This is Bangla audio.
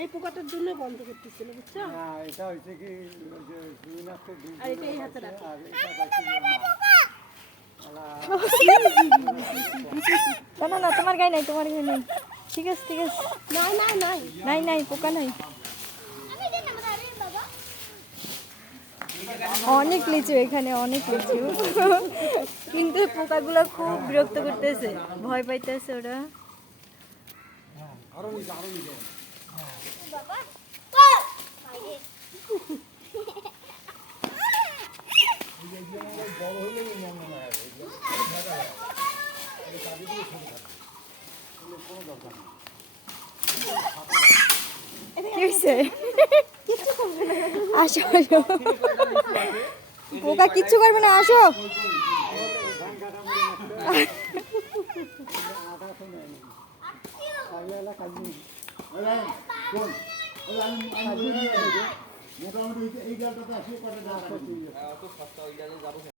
এই পোকাটার জন্য বন্ধ করতেছিল, বুঝছো? হ্যাঁ, এটা হচ্ছে কি যে রুই মাছ তো আর এটা এই হাতে রাখো। আর এটা পাইছি না না তোমার গায়ে নাই, তোমার গায়ে নাই। ঠিক আছে ঠিক আছে। নাই নাই নাই নাই নাই পোকা নাই। অনেক লিচু এখানে, অনেক লিচু। কিন্তু পোকাগুলো খুব বিরক্ত করতেছে, ভয় পাইতেছে ওরা। কি হয়েছে? আসো আসো, পোকা কিচ্ছু করবে না, আসো। মোটামুটি এই জায়গাটা আসলে কটা